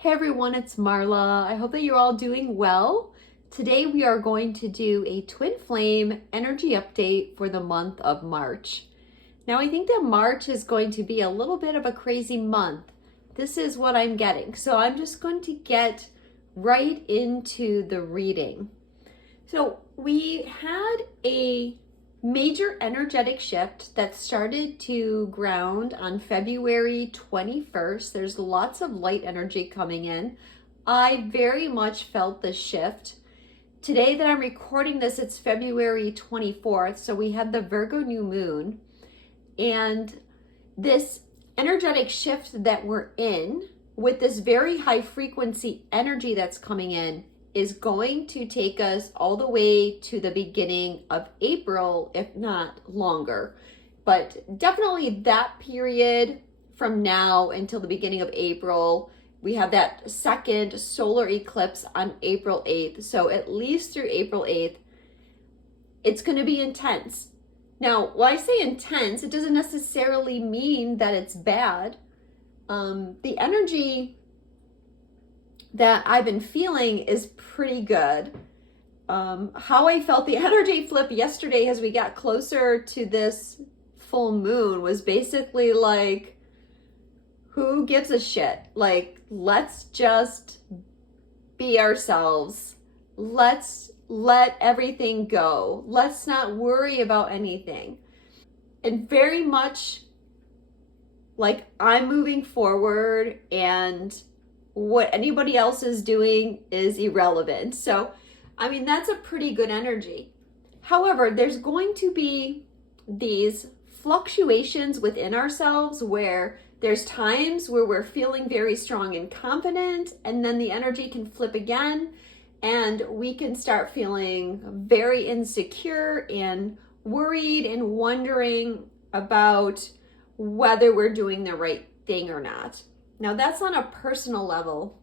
Hey everyone, it's Marla. I hope that you're all doing well. Today we are going to do a twin flame energy update for the month of March. Now I think that March is going to be a little bit of a crazy month. This is what I'm getting. So I'm just going to get right into the reading. So we had a major energetic shift that started to ground on February 21st. There's lots of light energy coming in. I very much felt the shift. Today that I'm recording this, it's February 24th. So we had the Virgo new moon, and this energetic shift that we're in with this very high frequency energy that's coming in is going to take us all the way to the beginning of April, if not longer. But definitely that period from now until the beginning of April. We have that second solar eclipse on April 8th. So at least through April 8th, it's going to be intense. Now, when I say intense, it doesn't necessarily mean that it's bad. The energy that I've been feeling is pretty good. How I felt the energy flip yesterday as we got closer to this full moon was basically like, who gives a shit? Like, let's just be ourselves. Let's let everything go. Let's not worry about anything. And very much like I'm moving forward, and what anybody else is doing is irrelevant. So, I mean, that's a pretty good energy. However, there's going to be these fluctuations within ourselves where there's times where we're feeling very strong and confident, and then the energy can flip again, and we can start feeling very insecure and worried and wondering about whether we're doing the right thing or not. Now, that's on a personal level.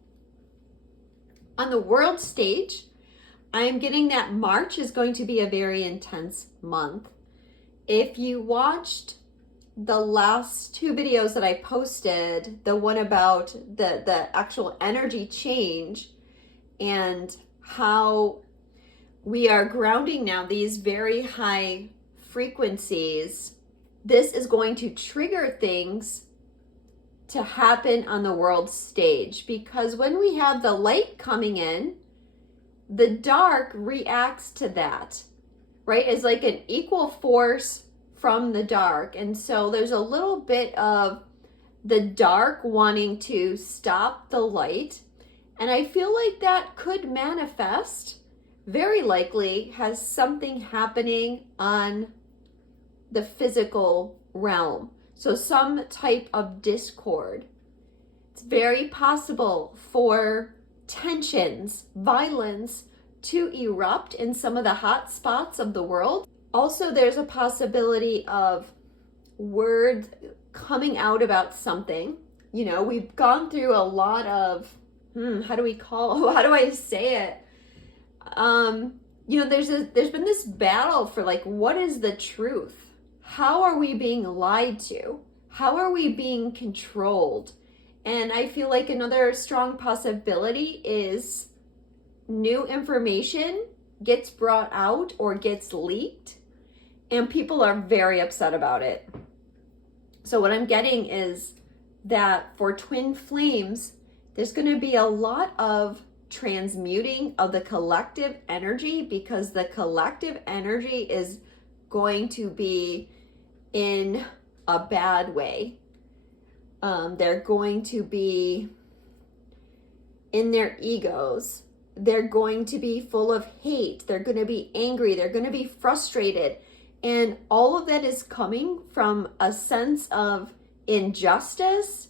On the world stage, I am getting that March is going to be a very intense month. If you watched the last two videos that I posted, the one about the actual energy change and how we are grounding now these very high frequencies, this is going to trigger things to happen on the world stage, because when we have the light coming in, the dark reacts to that, right? It's like an equal force from the dark. And so there's a little bit of the dark wanting to stop the light. And I feel like that could manifest, very likely has something happening on the physical realm. So some type of discord. It's very possible for tensions, violence to erupt in some of the hot spots of the world. Also, there's a possibility of words coming out about something. You know, we've gone through a lot of, how do I say it? You know, there's been this battle for like, what is the truth? How are we being lied to? How are we being controlled? And I feel like another strong possibility is new information gets brought out or gets leaked, and people are very upset about it. So what I'm getting is that for twin flames, there's going to be a lot of transmuting of the collective energy, because the collective energy is going to be in a bad way. They're going to be in their egos. They're going to be full of hate. They're going to be angry. They're going to be frustrated. And all of that is coming from a sense of injustice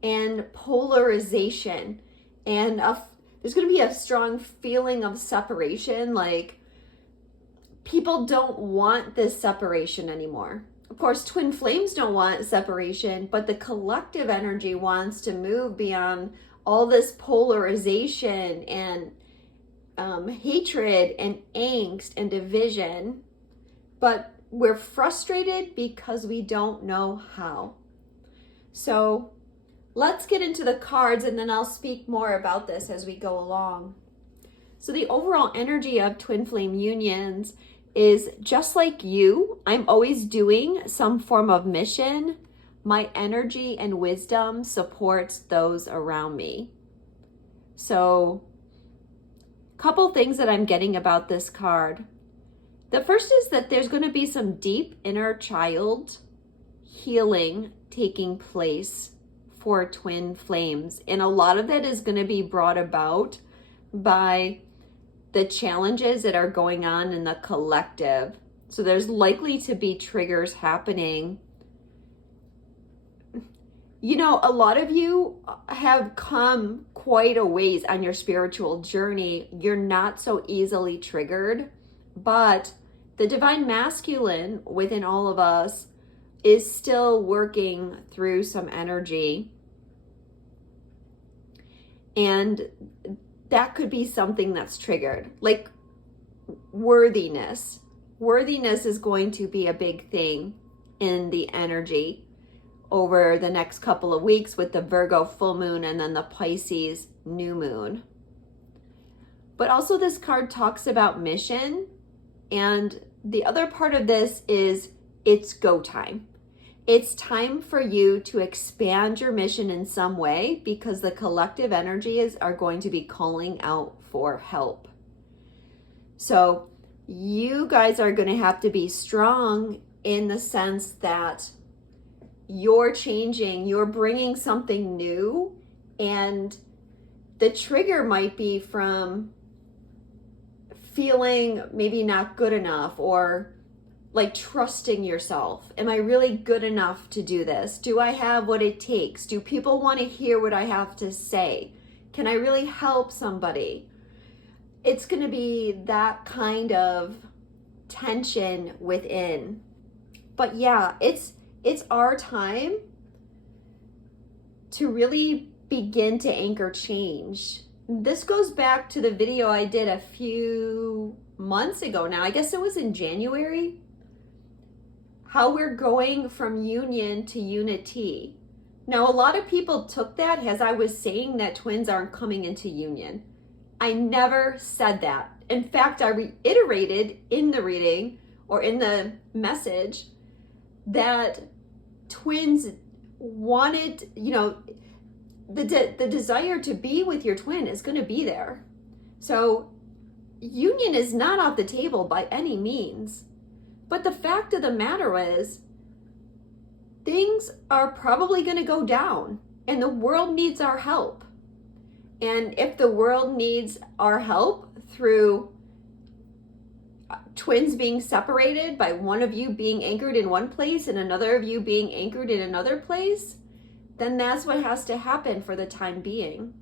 and polarization. And there's going to be a strong feeling of separation. Like, people don't want this separation anymore. Of course, twin flames don't want separation, but the collective energy wants to move beyond all this polarization and hatred and angst and division. But we're frustrated because we don't know how. So let's get into the cards and then I'll speak more about this as we go along. So the overall energy of twin flame unions is just like you. I'm always doing some form of mission. My energy and wisdom supports those around me. So, couple things that I'm getting about this card. The first is that there's going to be some deep inner child healing taking place for twin flames. And a lot of that is going to be brought about by the challenges that are going on in the collective. So there's likely to be triggers happening. You know, a lot of you have come quite a ways on your spiritual journey. You're not so easily triggered, but the divine masculine within all of us is still working through some energy. And that could be something that's triggered, like worthiness. Worthiness is going to be a big thing in the energy over the next couple of weeks with the Virgo full moon and then the Pisces new moon. But also this card talks about mission, and the other part of this is it's go time. It's time for you to expand your mission in some way because the collective energies are going to be calling out for help. So you guys are going to have to be strong in the sense that you're changing, you're bringing something new, and the trigger might be from feeling maybe not good enough or like trusting yourself. Am I really good enough to do this? Do I have what it takes? Do people want to hear what I have to say? Can I really help somebody? It's going to be that kind of tension within. But yeah, it's our time to really begin to anchor change. This goes back to the video I did a few months ago now. I guess it was in January. How we're going from union to unity. Now, a lot of people took that as I was saying that twins aren't coming into union. I never said that. In fact, I reiterated in the reading or in the message that twins wanted, you know, the desire to be with your twin is going to be there. So union is not off the table by any means. But the fact of the matter is, things are probably going to go down, and the world needs our help. And if the world needs our help through twins being separated by one of you being anchored in one place and another of you being anchored in another place, then that's what has to happen for the time being.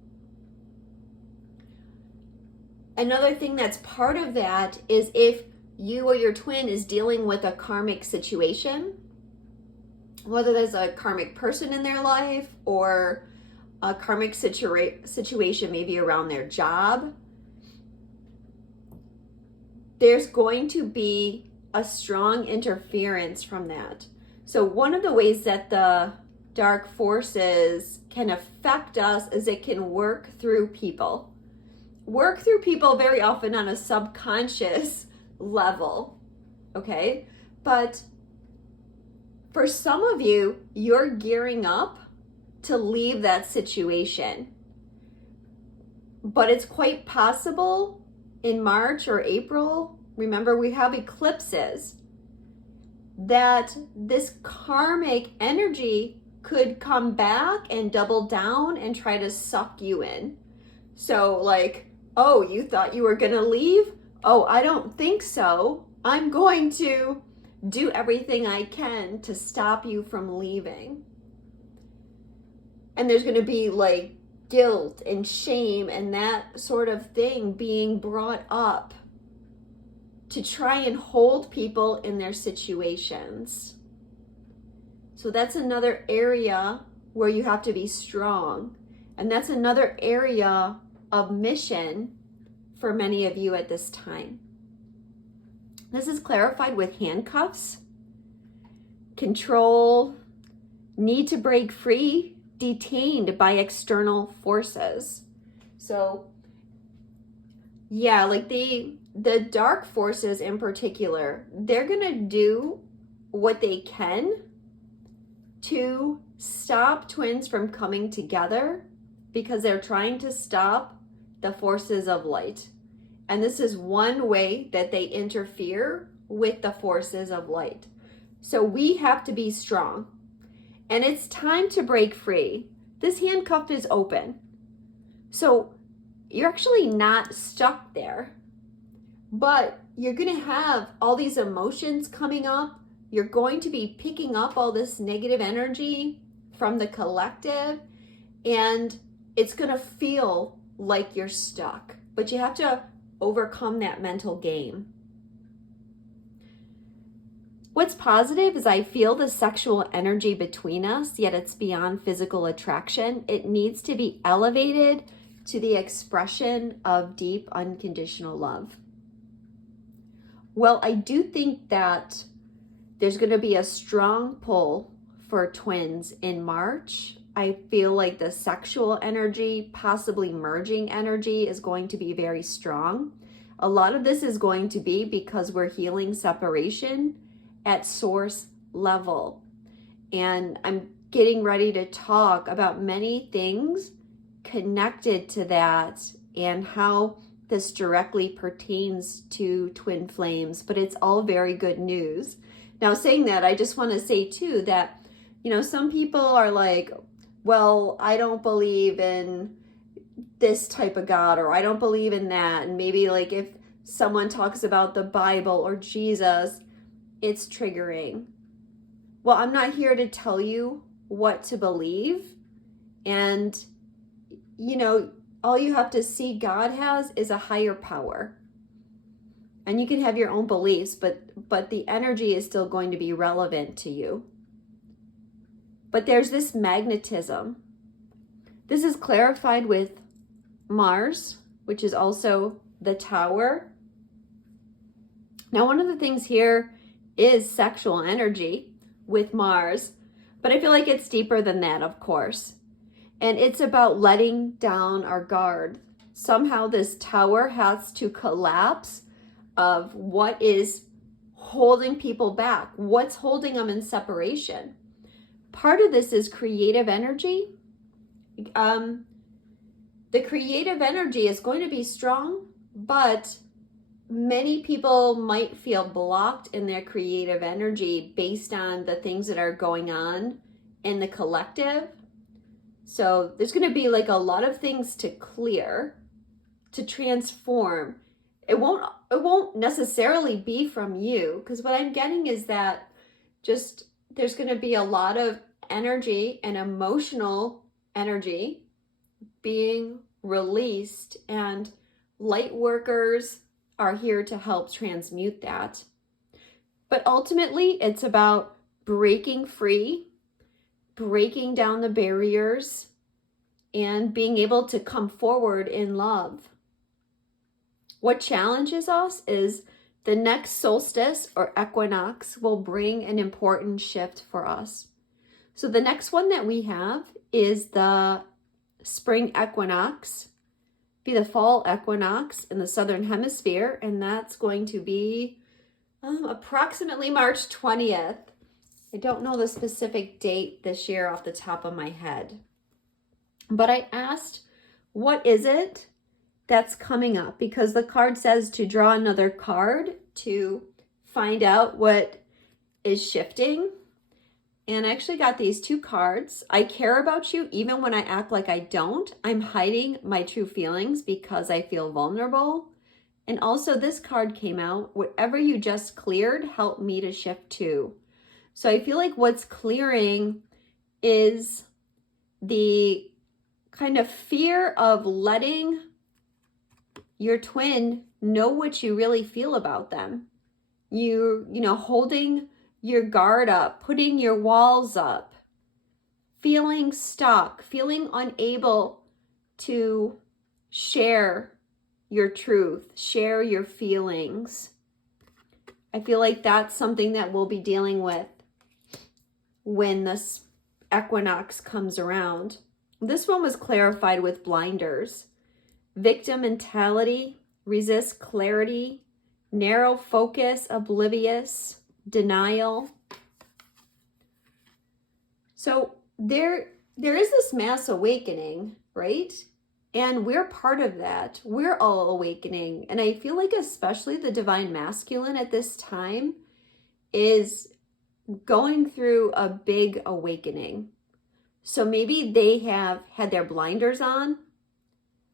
Another thing that's part of that is if you or your twin is dealing with a karmic situation, whether there's a karmic person in their life or a karmic situation maybe around their job, there's going to be a strong interference from that. So one of the ways that the dark forces can affect us is it can work through people. Work through people very often on a subconscious level, okay? But for some of you, you're gearing up to leave that situation. But it's quite possible in March or April, remember we have eclipses, that this karmic energy could come back and double down and try to suck you in. So like, oh, you thought you were gonna leave? Oh, I don't think so. I'm going to do everything I can to stop you from leaving. And there's going to be like guilt and shame and that sort of thing being brought up to try and hold people in their situations. So that's another area where you have to be strong. And that's another area of mission for many of you at this time. This is clarified with handcuffs, control, need to break free, detained by external forces. So yeah, like the dark forces in particular, they're gonna do what they can to stop twins from coming together because they're trying to stop the forces of light. And this is one way that they interfere with the forces of light. So we have to be strong. And it's time to break free. This handcuff is open. So you're actually not stuck there. But you're going to have all these emotions coming up. You're going to be picking up all this negative energy from the collective. And it's going to feel like you're stuck. But you have to overcome that mental game. What's positive is I feel the sexual energy between us, yet it's beyond physical attraction. It needs to be elevated to the expression of deep, unconditional love. Well, I do think that there's going to be a strong pull for twins in March. I feel like the sexual energy, possibly merging energy, is going to be very strong. A lot of this is going to be because we're healing separation at source level. And I'm getting ready to talk about many things connected to that and how this directly pertains to twin flames, but it's all very good news. Now, saying that, I just want to say too that, some people are like, well, I don't believe in this type of God, or I don't believe in that. And maybe like if someone talks about the Bible or Jesus, it's triggering. Well, I'm not here to tell you what to believe. And, all you have to see God has is a higher power. And you can have your own beliefs, but the energy is still going to be relevant to you. But there's this magnetism. This is clarified with Mars, which is also the tower. Now, one of the things here is sexual energy with Mars, but I feel like it's deeper than that, of course. And it's about letting down our guard. Somehow this tower has to collapse of what is holding people back, what's holding them in separation. Part of this is creative energy. The creative energy is going to be strong, but many people might feel blocked in their creative energy based on the things that are going on in the collective. So there's going to be like a lot of things to clear, to transform. It won't necessarily be from you, because what I'm getting is that just there's going to be a lot of energy and emotional energy being released, and light workers are here to help transmute that. But ultimately, it's about breaking free, breaking down the barriers, and being able to come forward in love. What challenges us is the next solstice or equinox will bring an important shift for us. So the next one that we have is the spring equinox, be the fall equinox in the southern hemisphere, and that's going to be approximately March 20th. I don't know the specific date this year off the top of my head, but I asked, what is it that's coming up? Because the card says to draw another card to find out what is shifting. And I actually got these two cards. I care about you even when I act like I don't. I'm hiding my true feelings because I feel vulnerable. And also this card came out, whatever you just cleared, help me to shift too. So I feel like what's clearing is the kind of fear of letting your twin know what you really feel about them. Holding your guard up, putting your walls up, feeling stuck, feeling unable to share your truth, share your feelings. I feel like that's something that we'll be dealing with when this equinox comes around. This one was clarified with blinders. Victim mentality, resist clarity, narrow focus, oblivious, denial. So there is this mass awakening, right? And we're part of that. We're all awakening. And I feel like especially the divine masculine at this time is going through a big awakening. So maybe they have had their blinders on.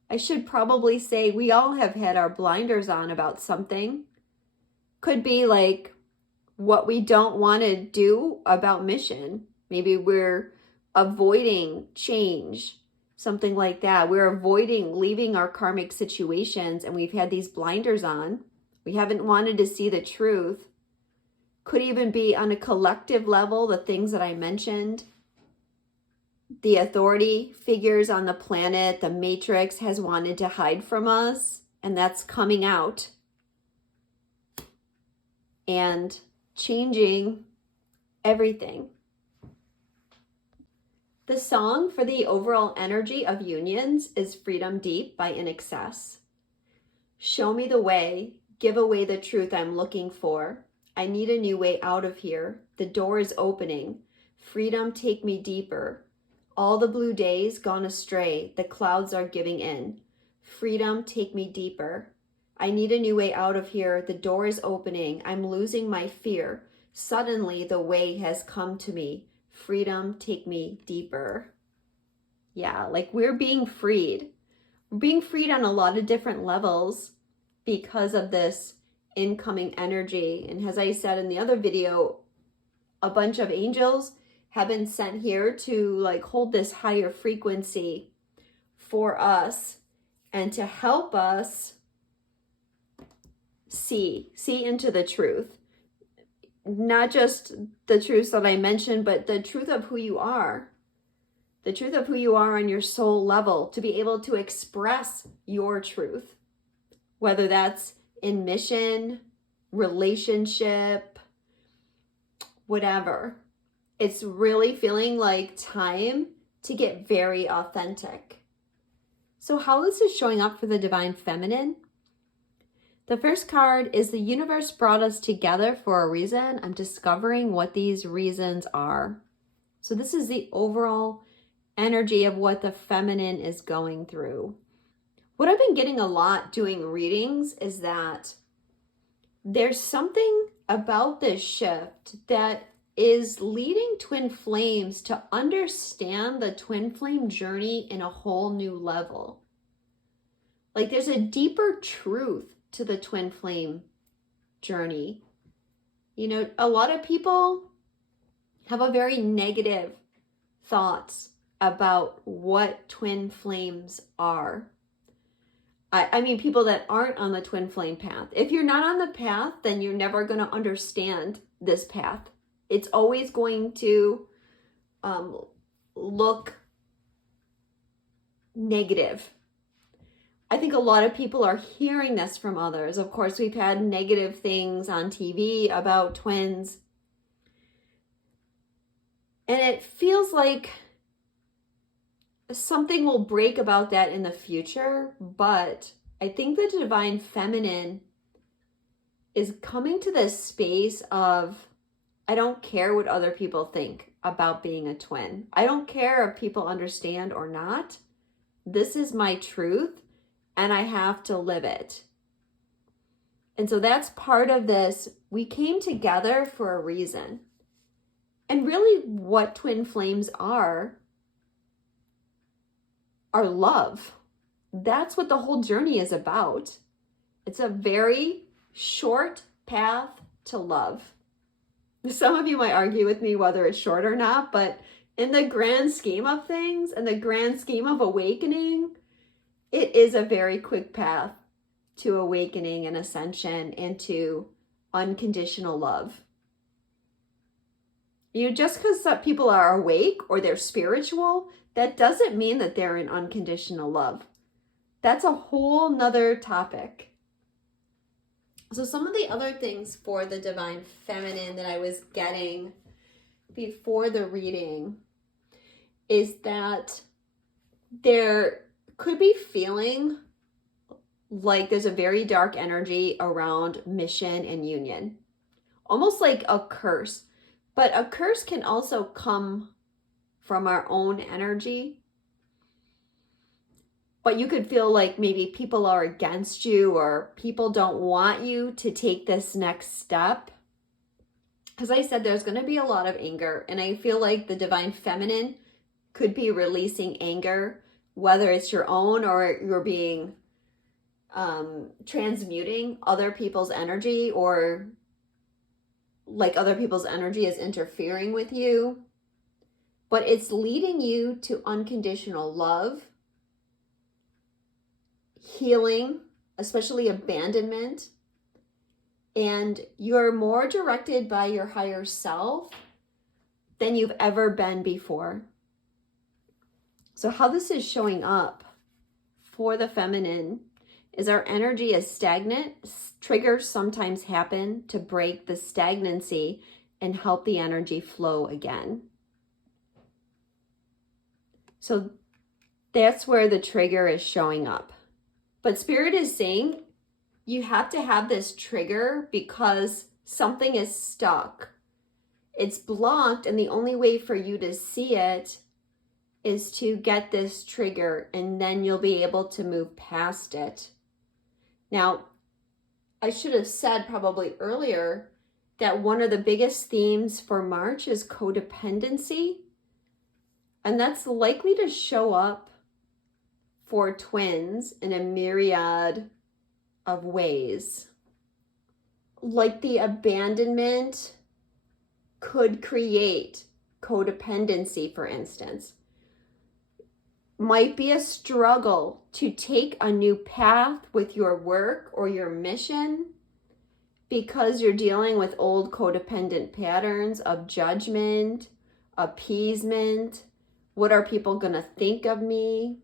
I should probably say we all have had our blinders on about something. Could be like what we don't want to do about mission. Maybe we're avoiding change, something like that. We're avoiding leaving our karmic situations and we've had these blinders on. We haven't wanted to see the truth. Could even be on a collective level, the things that I mentioned. The authority figures on the planet, the matrix has wanted to hide from us, and that's coming out and changing everything. The song for the overall energy of unions is Freedom Deep by In Excess. Show me the way, give away the truth I'm looking for. I need a new way out of here. The door is opening. Freedom, take me deeper. All the blue days gone astray. The clouds are giving in. Freedom, take me deeper. I need a new way out of here. The door is opening. I'm losing my fear. Suddenly the way has come to me. Freedom, take me deeper. Yeah, like we're being freed. We're being freed on a lot of different levels because of this incoming energy. And as I said in the other video, a bunch of angels have been sent here to like hold this higher frequency for us and to help us see into the truth. Not just the truths that I mentioned, but the truth of who you are. The truth of who you are on your soul level, to be able to express your truth, whether that's in mission, relationship, whatever. It's really feeling like time to get very authentic. So how is this showing up for the divine feminine? The first card is the universe brought us together for a reason. I'm discovering what these reasons are. So this is the overall energy of what the feminine is going through. What I've been getting a lot doing readings is that there's something about this shift that is leading twin flames to understand the twin flame journey in a whole new level. Like there's a deeper truth to the twin flame journey. You know, a lot of people have a very negative thoughts about what twin flames are. I mean, people that aren't on the twin flame path. If you're not on the path, then you're never going to understand this path. It's always going to look negative. I think a lot of people are hearing this from others. Of course, we've had negative things on TV about twins. And it feels like something will break about that in the future, but I think the divine feminine is coming to this space of, I don't care what other people think about being a twin. I don't care if people understand or not. This is my truth and I have to live it. And so that's part of this. We came together for a reason. And really what twin flames are love. That's what the whole journey is about. It's a very short path to love. Some of you might argue with me whether it's short or not, but in the grand scheme of things, in the grand scheme of awakening, it is a very quick path to awakening and ascension into unconditional love. You know, just because some people are awake or they're spiritual, that doesn't mean that they're in unconditional love. That's a whole nother topic. So some of the other things for the divine feminine that I was getting before the reading, is that there could be feeling like there's a very dark energy around mission and union, almost like a curse. But a curse can also come from our own energy. But you could feel like maybe people are against you or people don't want you to take this next step. As I said, there's going to be a lot of anger, and I feel like the divine feminine could be releasing anger, whether it's your own or you're being transmuting other people's energy, or like other people's energy is interfering with you. But it's leading you to unconditional love, healing, especially abandonment, and you're more directed by your higher self than you've ever been before. So how this is showing up for the feminine is our energy is stagnant. Triggers sometimes happen to break the stagnancy and help the energy flow again. So that's where the trigger is showing up. But Spirit is saying you have to have this trigger because something is stuck. It's blocked, and the only way for you to see it is to get this trigger, and then you'll be able to move past it. Now, I should have said probably earlier that one of the biggest themes for March is codependency, and that's likely to show up for twins in a myriad of ways. Like the abandonment could create codependency, for instance. Might be a struggle to take a new path with your work or your mission because you're dealing with old codependent patterns of judgment, appeasement. What are people going to think of me?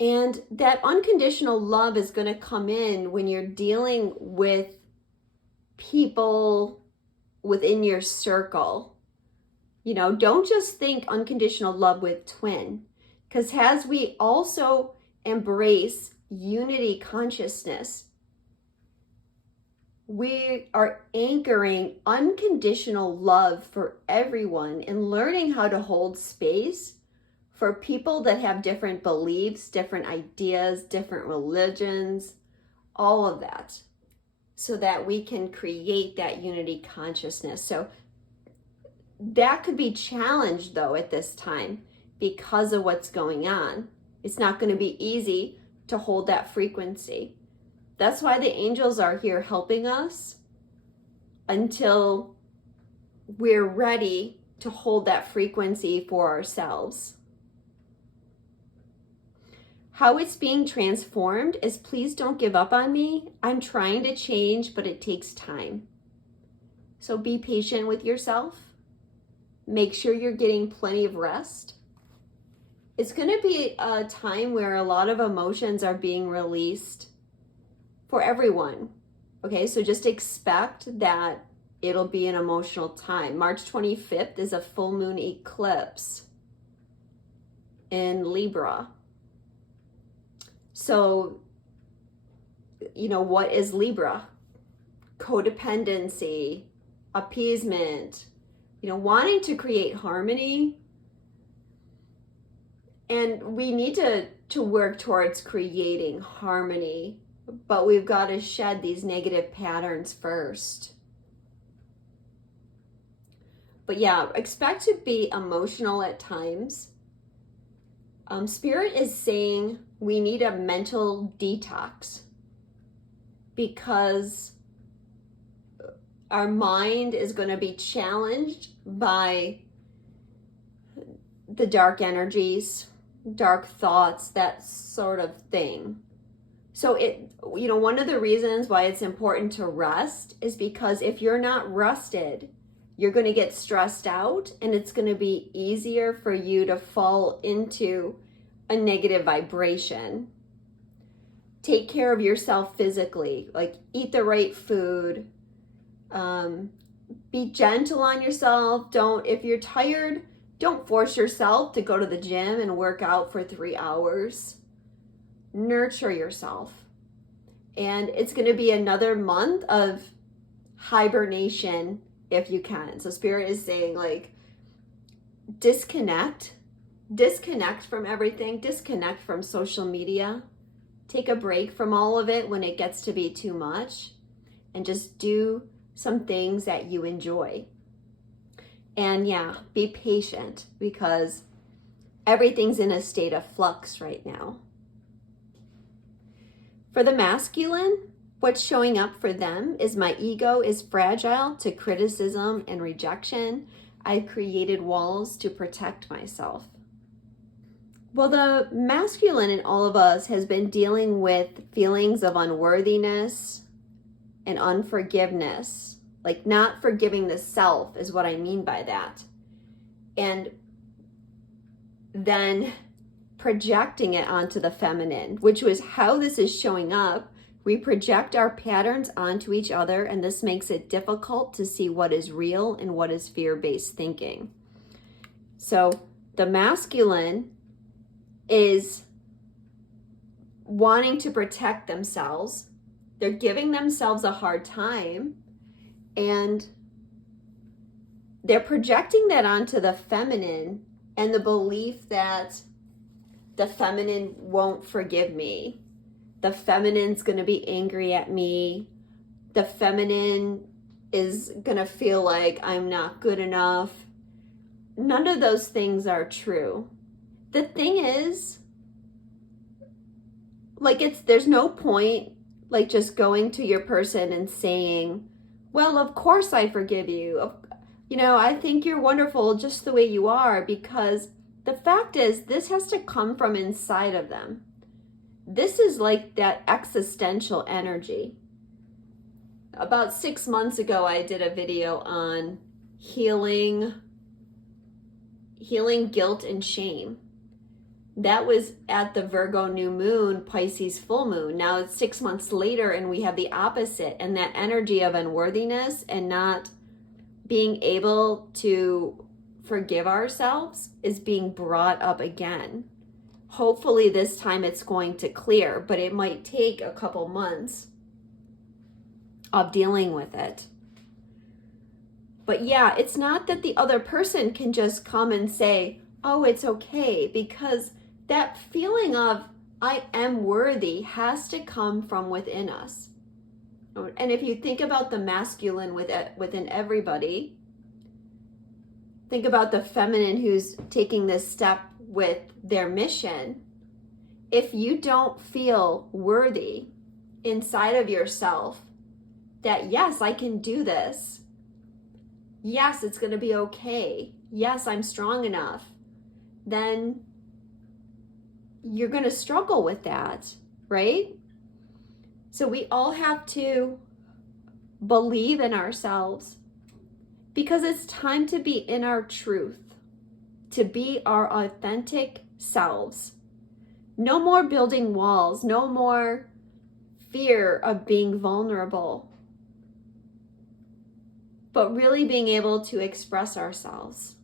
And that unconditional love is going to come in when you're dealing with people within your circle. You know, don't just think unconditional love with twin, because as we also embrace unity consciousness, we are anchoring unconditional love for everyone and learning how to hold space for people that have different beliefs, different ideas, different religions, all of that, so that we can create that unity consciousness. So that could be challenged though at this time because of what's going on. It's not going to be easy to hold that frequency. That's why the angels are here helping us until we're ready to hold that frequency for ourselves. How it's being transformed is, please don't give up on me. I'm trying to change, but it takes time. So be patient with yourself. Make sure you're getting plenty of rest. It's going to be a time where a lot of emotions are being released for everyone. Okay, so just expect that it'll be an emotional time. March 25th is a full moon eclipse in Libra. So, you know, what is Libra? Codependency, appeasement, you know, wanting to create harmony. And we need to work towards creating harmony, but we've got to shed these negative patterns first. But yeah, expect to be emotional at times. Spirit is saying we need a mental detox because our mind is going to be challenged by the dark energies, dark thoughts, that sort of thing. So one of the reasons why it's important to rest is because if you're not rested, you're going to get stressed out, and it's going to be easier for you to fall into a negative vibration. Take care of yourself physically, like eat the right food. Be gentle on yourself. If you're tired, Don't force yourself to go to the gym and work out for 3 hours. Nurture yourself. And it's going to be another month of hibernation if you can. So Spirit is saying, like, disconnect from everything, disconnect from social media, take a break from all of it when it gets to be too much, and just do some things that you enjoy. And yeah, be patient because everything's in a state of flux right now. For the masculine, what's showing up for them is my ego is fragile to criticism and rejection. I've created walls to protect myself. Well, the masculine in all of us has been dealing with feelings of unworthiness and unforgiveness. Like not forgiving the self is what I mean by that. And then projecting it onto the feminine, which was how this is showing up. We project our patterns onto each other, and this makes it difficult to see what is real and what is fear-based thinking. So the masculine is wanting to protect themselves. They're giving themselves a hard time, and they're projecting that onto the feminine and the belief that the feminine won't forgive me. The feminine's going to be angry at me. The feminine is going to feel like I'm not good enough. None of those things are true. The thing is, like, there's no point like just going to your person and saying, well, of course I forgive you. I think you're wonderful just the way you are, because the fact is this has to come from inside of them. This is like that existential energy. About 6 months ago, I did a video on healing guilt and shame. That was at the Virgo new moon, Pisces full moon. Now it's 6 months later and we have the opposite, and that energy of unworthiness and not being able to forgive ourselves is being brought up again. Hopefully this time it's going to clear, but it might take a couple months of dealing with it. But yeah, it's not that the other person can just come and say, oh, it's okay, because that feeling of I am worthy has to come from within us. And if you think about the masculine within everybody, think about the feminine who's taking this step with their mission. If you don't feel worthy inside of yourself that, yes, I can do this. Yes, it's going to be okay. Yes, I'm strong enough. Then you're going to struggle with that, right? So we all have to believe in ourselves, because it's time to be in our truth, to be our authentic selves. No more building walls, no more fear of being vulnerable, but really being able to express ourselves.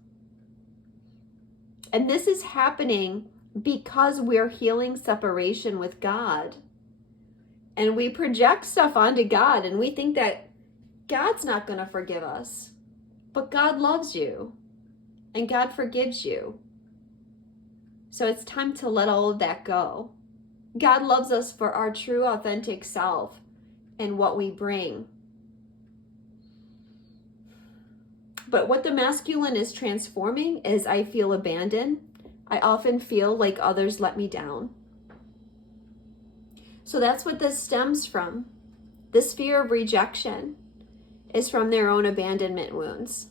And this is happening because we're healing separation with God. And we project stuff onto God, and we think that God's not going to forgive us. But God loves you, and God forgives you. So it's time to let all of that go. God loves us for our true, authentic self and what we bring. But what the masculine is transforming is I feel abandoned. I often feel like others let me down. So that's what this stems from. This fear of rejection is from their own abandonment wounds.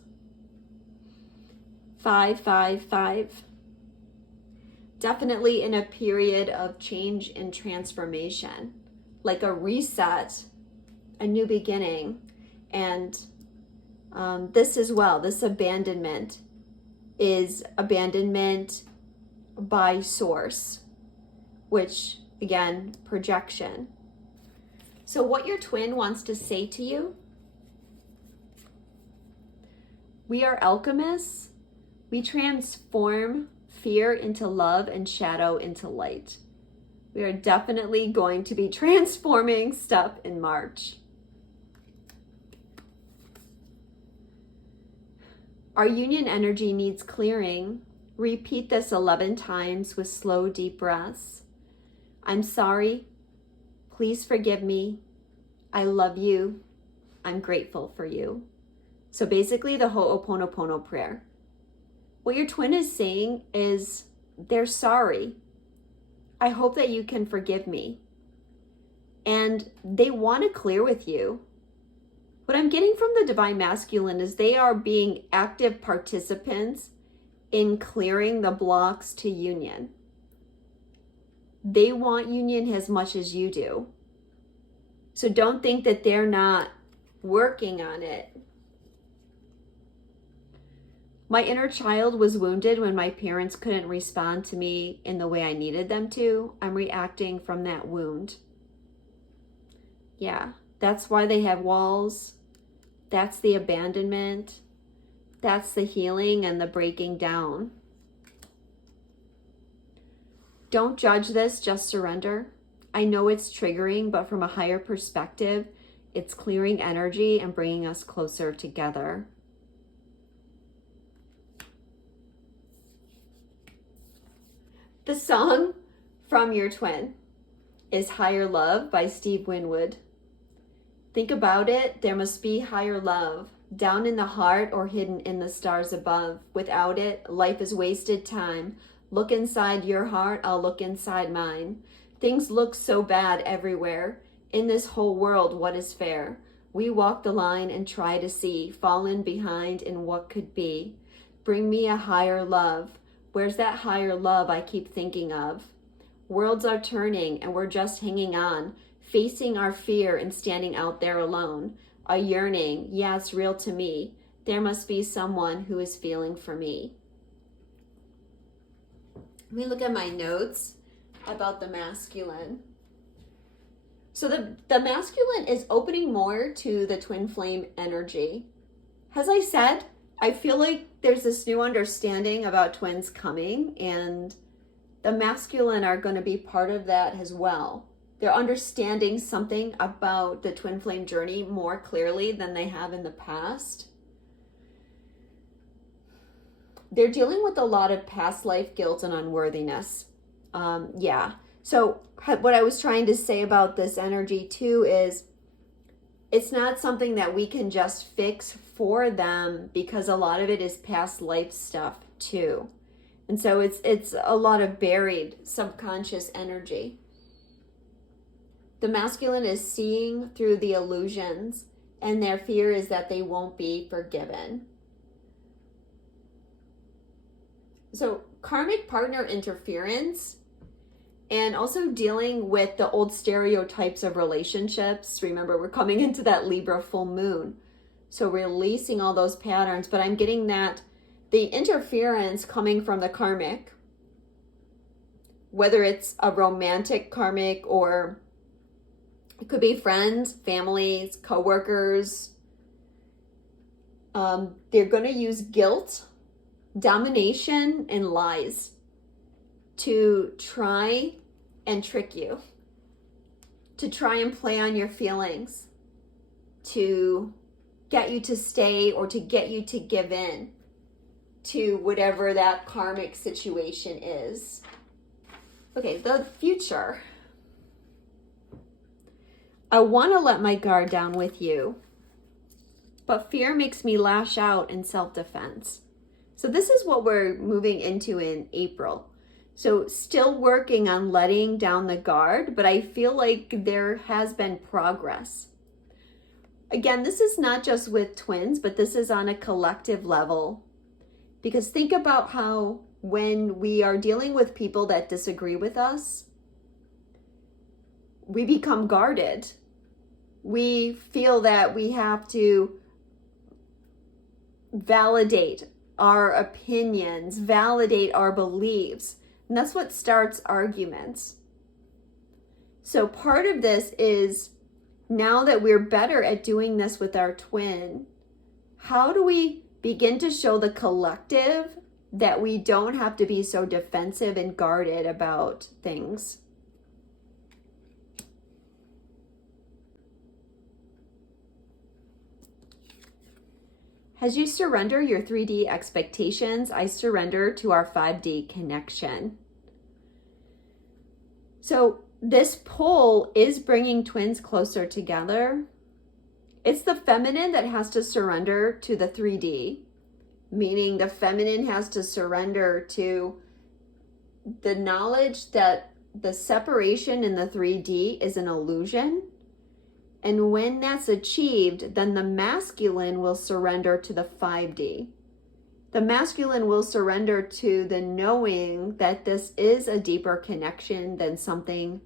555. Definitely in a period of change and transformation, like a reset, a new beginning. And this as well, this abandonment is abandonment by source, which again, projection. So what your twin wants to say to you: we are alchemists. We transform fear into love and shadow into light. We are definitely going to be transforming stuff in March. Our union energy needs clearing. Repeat this 11 times with slow, deep breaths. I'm sorry. Please forgive me. I love you. I'm grateful for you. So basically the Ho'oponopono prayer. What your twin is saying is they're sorry. I hope that you can forgive me. And they want to clear with you. What I'm getting from the Divine Masculine is they are being active participants in clearing the blocks to union. They want union as much as you do. So don't think that they're not working on it. My inner child was wounded when my parents couldn't respond to me in the way I needed them to. I'm reacting from that wound. Yeah, that's why they have walls. That's the abandonment. That's the healing and the breaking down. Don't judge this, just surrender. I know it's triggering, but from a higher perspective, it's clearing energy and bringing us closer together. The song from your twin is Higher Love by Steve Winwood. Think about it, there must be higher love, down in the heart or hidden in the stars above. Without it, life is wasted time. Look inside your heart, I'll look inside mine. Things look so bad everywhere. In this whole world, what is fair? We walk the line and try to see, fallen behind in what could be. Bring me a higher love. Where's that higher love I keep thinking of? Worlds are turning and we're just hanging on, facing our fear and standing out there alone. A yearning, yeah, it's real to me. There must be someone who is feeling for me. Let me look at my notes about the masculine. So the masculine is opening more to the twin flame energy. As I said, I feel like there's this new understanding about twins coming, and the masculine are going to be part of that as well. They're understanding something about the twin flame journey more clearly than they have in the past. They're dealing with a lot of past life guilt and unworthiness. So what I was trying to say about this energy too is it's not something that we can just fix for them, because a lot of it is past life stuff too. And so it's a lot of buried subconscious energy. The masculine is seeing through the illusions, and their fear is that they won't be forgiven. So karmic partner interference, and also dealing with the old stereotypes of relationships. Remember, we're coming into that Libra full moon. So releasing all those patterns, but I'm getting that the interference coming from the karmic, whether it's a romantic karmic or it could be friends, families, coworkers. They're going to use guilt, domination, and lies to try and trick you, to try and play on your feelings, to get you to stay or to get you to give in to whatever that karmic situation is. Okay, the future. I want to let my guard down with you, but fear makes me lash out in self-defense. So this is what we're moving into in April. So still working on letting down the guard, but I feel like there has been progress. Again, this is not just with twins, but this is on a collective level. Because think about how when we are dealing with people that disagree with us, we become guarded. We feel that we have to validate our opinions, validate our beliefs. And that's what starts arguments. So part of this is, now that we're better at doing this with our twin, how do we begin to show the collective, that we don't have to be so defensive and guarded about things. As you surrender your 3D expectations, I surrender to our 5D connection. So this pull is bringing twins closer together. It's the feminine that has to surrender to the 3D, meaning the feminine has to surrender to the knowledge that the separation in the 3D is an illusion. And when that's achieved, then the masculine will surrender to the 5D. The masculine will surrender to the knowing that this is a deeper connection than something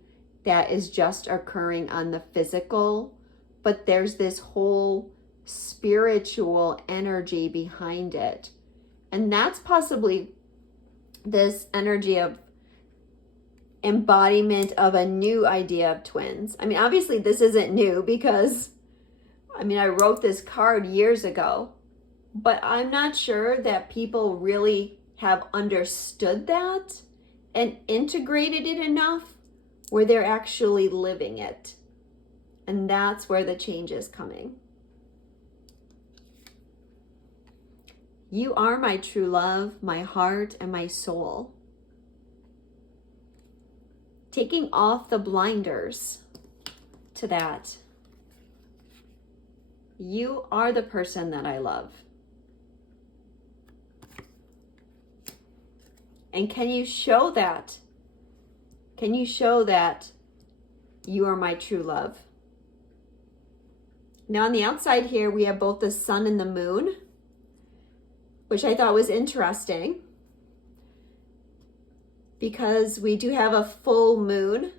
that is just occurring on the physical, but there's this whole spiritual energy behind it. And that's possibly this energy of embodiment of a new idea of twins. I mean, obviously this isn't new because, I wrote this card years ago, but I'm not sure that people really have understood that and integrated it enough where they're actually living it. And that's where the change is coming. You are my true love, my heart, and my soul. Taking off the blinders to that. You are the person that I love. And can you show that? Can you show that you are my true love? Now on the outside here, we have both the sun and the moon, which I thought was interesting because we do have a full moon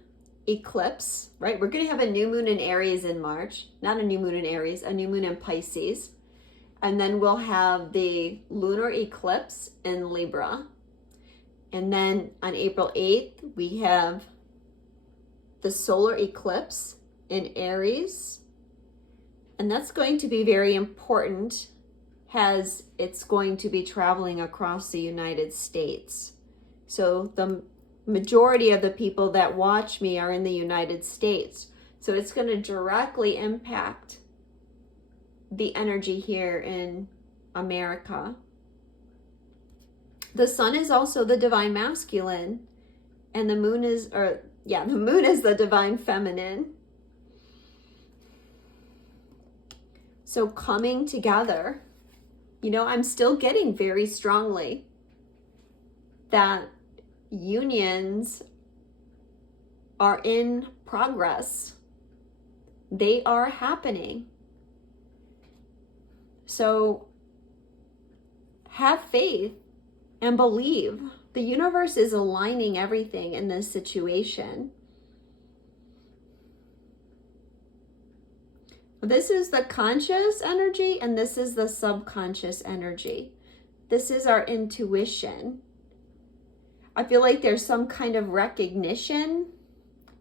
eclipse, right? We're going to have a new moon in Aries in March, not a new moon in Aries, a new moon in Pisces. And then we'll have the lunar eclipse in Libra. And then on April 8th, we have the solar eclipse in Aries. And that's going to be very important as it's going to be traveling across the United States. So the majority of the people that watch me are in the United States. So it's going to directly impact the energy here in America. The sun is also the divine masculine, and the moon is, the moon is the divine feminine. So coming together, I'm still getting very strongly that unions are in progress. They are happening. So have faith and believe. The universe is aligning everything in this situation. This is the conscious energy and this is the subconscious energy. This is our intuition. I feel like there's some kind of recognition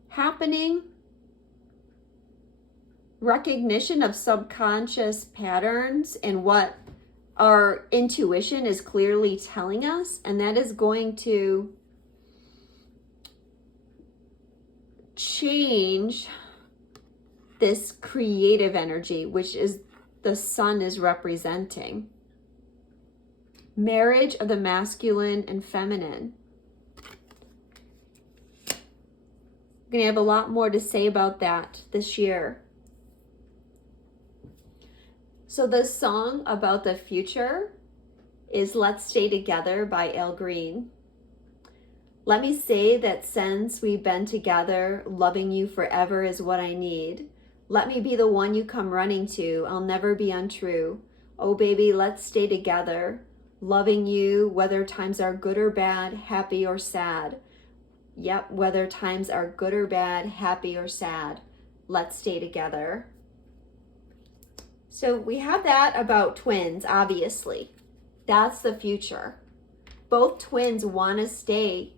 happening. Recognition of subconscious patterns and what our intuition is clearly telling us, and that is going to change this creative energy, which is the sun is representing. Marriage of the masculine and feminine. I'm going to have a lot more to say about that this year. So the song about the future is Let's Stay Together by Al Green. Let me say that since we've been together, loving you forever is what I need. Let me be the one you come running to. I'll never be untrue. Oh baby, let's stay together. Loving you, whether times are good or bad, happy or sad. Yep, whether times are good or bad, happy or sad. Let's stay together. So we have that about twins, obviously. That's the future. Both twins want to stay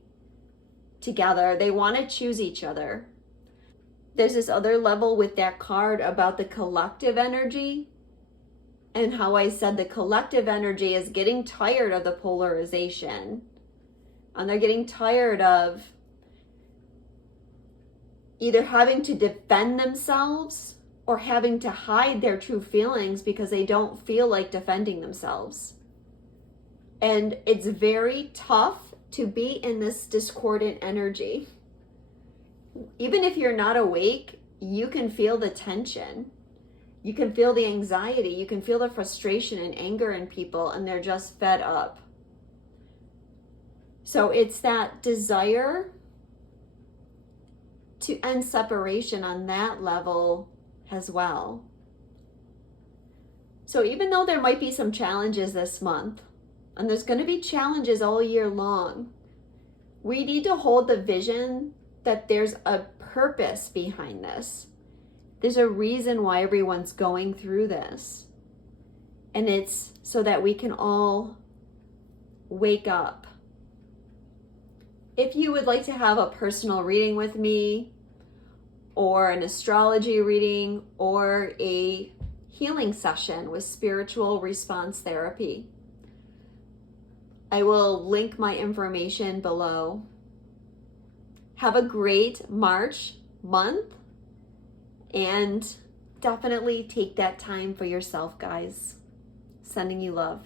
together. They want to choose each other. There's this other level with that card about the collective energy. and how I said the collective energy is getting tired of the polarization. And they're getting tired of either having to defend themselves or having to hide their true feelings because they don't feel like defending themselves. And it's very tough to be in this discordant energy. Even if you're not awake, you can feel the tension. You can feel the anxiety. You can feel the frustration and anger in people, and they're just fed up. So it's that desire to end separation on that level as well. So even though there might be some challenges this month, and there's going to be challenges all year long, we need to hold the vision that there's a purpose behind this. There's a reason why everyone's going through this. And it's so that we can all wake up. If you would like to have a personal reading with me, or an astrology reading, or a healing session with spiritual response therapy, I will link my information below. Have a great March month, and definitely take that time for yourself, guys. Sending you love.